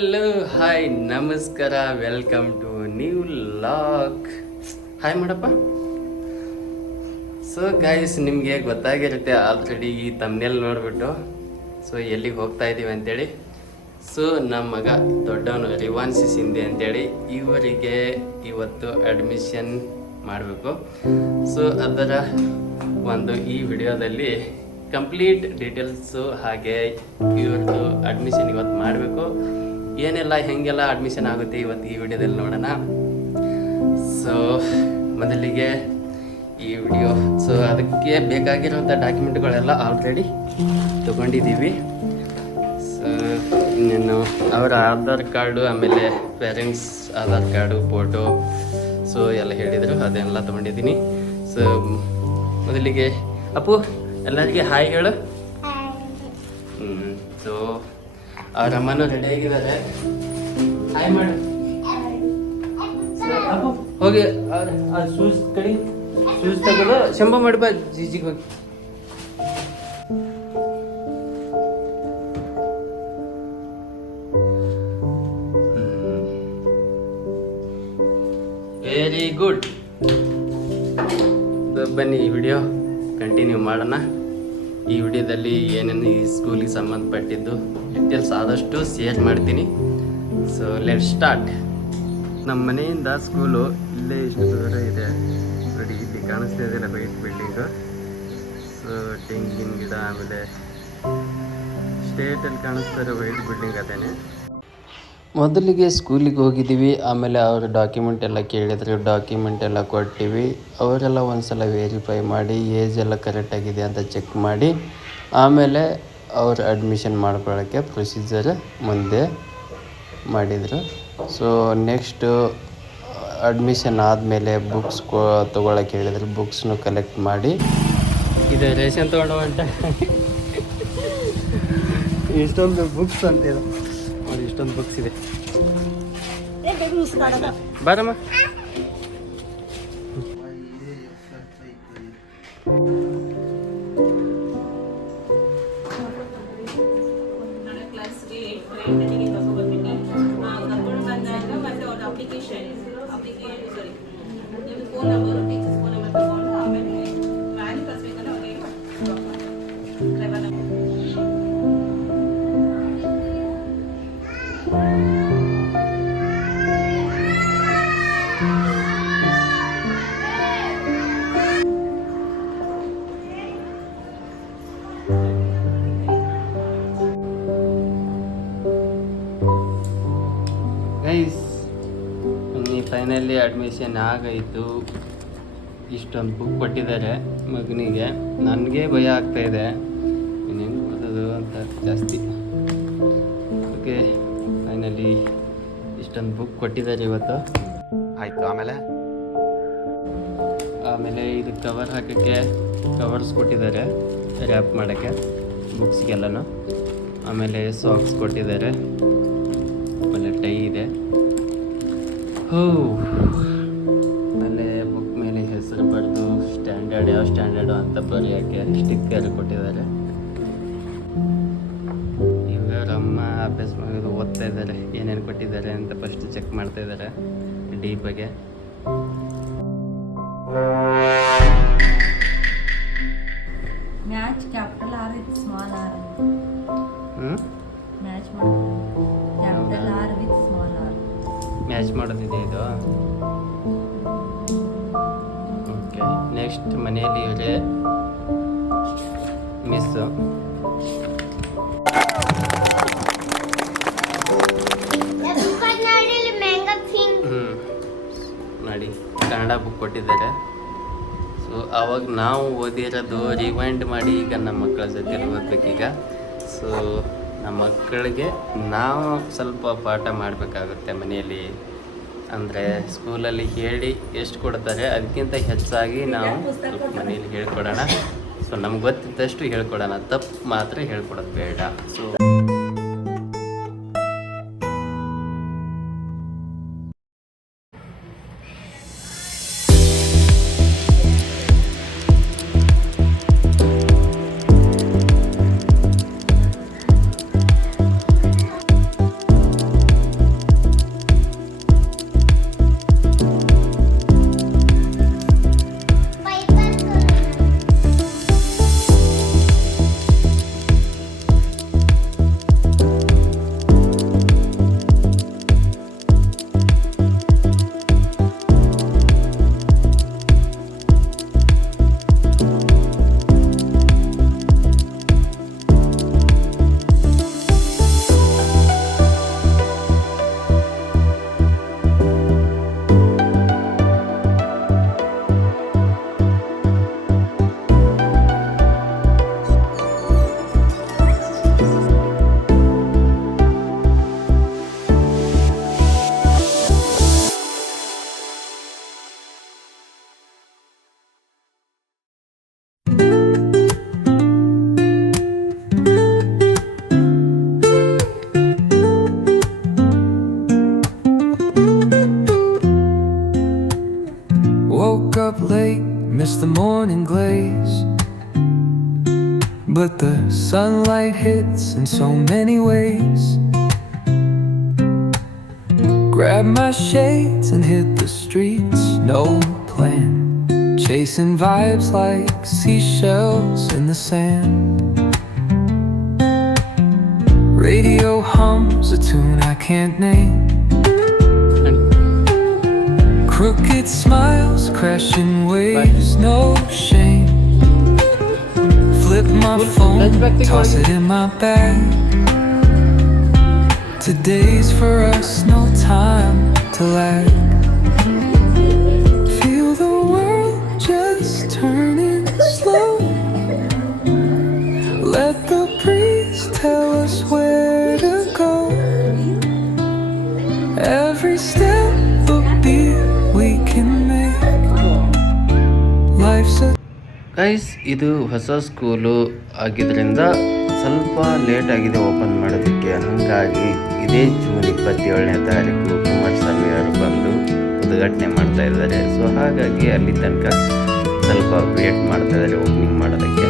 Hello hi ನಮಸ್ಕಾರ, welcome to new vlog. Hi ಮಾಡಪ್ಪ. So guys, ನಿಮಗೆ ಗೊತ್ತಾಗಿರುತ್ತೆ ಆಲ್ರೆಡಿ ಈ ತಮ್ನೆಲ್ ನೋಡಿಬಿಟ್ಟು ಸೊ ಎಲ್ಲಿಗೆ ಹೋಗ್ತಾ ಇದ್ದೀವಿ ಅಂತೇಳಿ. ಸೊ ನಮ್ಮ ಮಗ ದೊಡ್ಡವನು ರಿವಾನ್ಸಿ ಸಿಂಧೆ ಅಂತೇಳಿ ಇವರಿಗೆ ಇವತ್ತು ಅಡ್ಮಿಷನ್ ಮಾಡಬೇಕು. ಸೊ ಅದರ ಒಂದು ಈ ವಿಡಿಯೋದಲ್ಲಿ ಕಂಪ್ಲೀಟ್ ಡೀಟೇಲ್ಸು, ಹಾಗೆ ಇವ್ರದ್ದು ಅಡ್ಮಿಷನ್ ಇವತ್ತು ಮಾಡಬೇಕು, ಏನೆಲ್ಲ ಹೆಂಗೆಲ್ಲ ಅಡ್ಮಿಷನ್ ಆಗುತ್ತೆ ಇವತ್ತು ಈ ವಿಡಿಯೋದಲ್ಲಿ ನೋಡೋಣ. ಸೊ ಮೊದಲಿಗೆ ಈ ವಿಡಿಯೋ, ಸೊ ಅದಕ್ಕೆ ಬೇಕಾಗಿರೋಂಥ ಡಾಕ್ಯುಮೆಂಟ್ಗಳೆಲ್ಲ ಆಲ್ರೆಡಿ ತೊಗೊಂಡಿದ್ದೀವಿ. ಸೊ ಇನ್ನೇನು ಅವರ ಆಧಾರ್ ಕಾರ್ಡು, ಆಮೇಲೆ parents Aadhaar card, photo, so ಎಲ್ಲ ಹೇಳಿದರು, ಅದನ್ನೆಲ್ಲ ತೊಗೊಂಡಿದ್ದೀನಿ. ಸೊ ಮೊದಲಿಗೆ ಅಪ್ಪು ಎಲ್ಲರಿಗೆ ಹಾಯ್ ಹೇಳು. ಸೊ ಅವ್ರ ಅಮ್ಮನೂ ರೆಡಿ ಆಗಿದ್ದಾರೆ, ಹಾಯ್ ಮಾಡು. ಅಪ್ಪು ಹೋಗಿ ಶೂಸ್ ಕಡಿ, ಶೂಸ್ ತಗೊಳ್ಳೋ, ಶಂಭ ಮಾಡಿ ಬಾ ಜಿಜಿಗೆ ಹೋಗಿ. Very good. ಬನ್ನಿ ಈ ವಿಡಿಯೋ ಕಂಟಿನ್ಯೂ ಮಾಡೋಣ. ಈ ವಿಡಿಯೋದಲ್ಲಿ ಏನೇನು ಈ ಸ್ಕೂಲಿಗೆ ಸಂಬಂಧಪಟ್ಟಿದ್ದು ಡೀಟೇಲ್ಸ್ ಆದಷ್ಟು ಶೇರ್ ಮಾಡ್ತೀನಿ. So let start. ನಮ್ಮ ಮನೆಯಿಂದ ಸ್ಕೂಲು ಇಲ್ಲೇ ಇಷ್ಟು ದೂರ ಇದೆ ನೋಡಿ, ಇಲ್ಲಿ ಕಾಣಿಸ್ತಾ ಇದೆಯಲ್ಲ ವೈಟ್ ಬಿಲ್ಡಿಂಗು. ಸೊ ತೆಂಗಿನ ಗಿಡ, ಆಮೇಲೆ ಸ್ಟೇಟಲ್ಲಿ ಕಾಣಿಸ್ತಾ ಇರೋ ವೈಟ್ ಬಿಲ್ಡಿಂಗ್ ಅದೇನೆ. ಮೊದಲಿಗೆ ಸ್ಕೂಲಿಗೆ ಹೋಗಿದ್ದೀವಿ, ಆಮೇಲೆ ಅವರು ಡಾಕ್ಯುಮೆಂಟ್ ಎಲ್ಲ ಕೇಳಿದ್ರು, ಡಾಕ್ಯುಮೆಂಟ್ ಎಲ್ಲ ಕೊಟ್ಟಿವಿ. ಅವರೆಲ್ಲ ಒಂದ್ಸಲ ವೆರಿಫೈ ಮಾಡಿ ಏಜ್ ಎಲ್ಲ ಕರೆಕ್ಟಾಗಿದೆ ಅಂತ ಚೆಕ್ ಮಾಡಿ, ಆಮೇಲೆ ಅವ್ರು ಅಡ್ಮಿಷನ್ ಮಾಡ್ಕೊಳ್ಳೋಕ್ಕೆ ಪ್ರೊಸೀಜರ್ ಮುಂದೆ ಮಾಡಿದರು. ಸೊ ನೆಕ್ಸ್ಟು ಅಡ್ಮಿಷನ್ ಆದಮೇಲೆ ಬುಕ್ಸ್ ತೊಗೊಳಕ್ಕೆ ಹೇಳಿದ್ರು, ಬುಕ್ಸ್ನು ಕಲೆಕ್ಟ್ ಮಾಡಿ. ಇದು ರೇಷನ್ ತೊಗೊಂಡು ಹೊಂಟ ಇಷ್ಟೊಂದು ಬುಕ್ಸ್ ಅಂತಿದೆ ನೋಡಿ, ಇಷ್ಟೊಂದು ಬುಕ್ಸ್ ಇದೆ. ಬಾರಮ್ಮ. ಗೈಸ್, ಫೈನಲಿ ಅಡ್ಮಿಷನ್ ಆಗಾಯಿತು. ಇಷ್ಟೊಂದು ಬುಕ್ ಕೊಟ್ಟಿದ್ದಾರೆ ಮಗನಿಗೆ. ನನಗೆ ಭಯ ಆಗ್ತಾಯಿದೆ ಇನ್ನೇನು ಓದೋದು ಅಂತ ಜಾಸ್ತಿ. ಓಕೆ, ಫೈನಲಿ ಇಷ್ಟೊಂದು ಬುಕ್ ಕೊಟ್ಟಿದ್ದಾರೆ ಇವತ್ತು. ಆಯಿತು. ಆಮೇಲೆ ಇದು ಕವರ್ ಹಾಕೋಕ್ಕೆ ಕವರ್ಸ್ ಕೊಟ್ಟಿದ್ದಾರೆ, ರ್ಯಾಪ್ ಮಾಡೋಕ್ಕೆ ಬುಕ್ಸ್ಗೆಲ್ಲನೂ. ಆಮೇಲೆ ಸಾಕ್ಸ್ ಕೊಟ್ಟಿದ್ದಾರೆ, ಆಮೇಲೆ ಟೈ ಇದೆ. ಆಮೇಲೆ ಬುಕ್ ಮೇಲೆ ಹೆಸರು ಬರೆದು ಸ್ಟ್ಯಾಂಡರ್ಡ್, ಯಾವ ಸ್ಟ್ಯಾಂಡರ್ಡು ಅಂತ ಬರೆಯೋಕ್ಕೆ ಸ್ಟಿಕ್ಕರ್ ಕೊಟ್ಟಿದ್ದಾರೆ. ಇವಾಗ ಅಮ್ಮ ಅಭ್ಯಾಸ ಮಾಡಿ ಓದ್ತಾ ಇದ್ದಾರೆ, ಏನೇನು ಕೊಟ್ಟಿದ್ದಾರೆ ಅಂತ ಫಸ್ಟ್ ಚೆಕ್ ಮಾಡ್ತಾ ಇದ್ದಾರೆ ಡಿ ಬಗ್ಗೆ. Match capital R with small R. Match capital R with small R. Match ಮಾಡೋದಿದೆ ಇದು. ಓಕೆ, ನೆಕ್ಸ್ಟ್ ಮನೆಯಲ್ಲಿ ಇವರೇ ಮಿಸ್ಸು. ನೋಡಿ, ಕನ್ನಡ ಬುಕ್ ಕೊಟ್ಟಿದ್ದಾರೆ. ಸೊ ಆವಾಗ ನಾವು ಓದಿರೋದು ರಿವೈಂಡ್ ಮಾಡಿ ಈಗ ನಮ್ಮ ಮಕ್ಕಳ ಜೊತೆ ಓದಬೇಕೀಗ. ಸೊ ನಮ್ಮ ಮಕ್ಕಳಿಗೆ ನಾವು ಸ್ವಲ್ಪ ಪಾಠ ಮಾಡಬೇಕಾಗುತ್ತೆ ಮನೆಯಲ್ಲಿ. ಅಂದರೆ ಸ್ಕೂಲಲ್ಲಿ ಹೇಳಿ ಎಷ್ಟು ಕೊಡ್ತಾರೆ ಅದಕ್ಕಿಂತ ಹೆಚ್ಚಾಗಿ ನಾವು ಸ್ವಲ್ಪ ಮನೆಯಲ್ಲಿ ಹೇಳ್ಕೊಡೋಣ. ಸೊ ನಮ್ಗೆ ಗೊತ್ತಿದ್ದಷ್ಟು ಹೇಳ್ಕೊಡೋಣ, ತಪ್ಪು ಮಾತ್ರ ಹೇಳ್ಕೊಡೋದು ಬೇಡ. So the morning glaze, but the sunlight hits in so many ways. Grab my shades and hit the streets, no plan, chasing vibes like seashells in the sand. Radio hums a tune I can't name. Crooked smiles, crashing waves, no shame. Flip my phone, toss it in my bag. Today's for us, no time to lag. Feel the world just turning slow. Let the breeze tell us where to go. Every step a beat we can make. Life's a guys ಇದು ಹೊಸ school ಆಗಿದ್ದರಿಂದ ಸ್ವಲ್ಪ late ಆಗಿದೆ open ಮಾಡೋದಕ್ಕೆ. ಹಾಗಾಗಿ ಇದೇ June 27ನೇ ತಾರೀಕು ಕುಮಾರಸ್ವಾಮಿ ಅವರು ಬಂದು ಉದ್ಘಾಟನೆ ಮಾಡ್ತಾ ಇದ್ದಾರೆ. ಸೊ ಹಾಗಾಗಿ ಅಲ್ಲಿ ತನಕ ಸ್ವಲ್ಪ ವೇಟ್ ಮಾಡ್ತಾ ಇದ್ದಾರೆ ಓಪನಿಂಗ್ ಮಾಡೋದಕ್ಕೆ.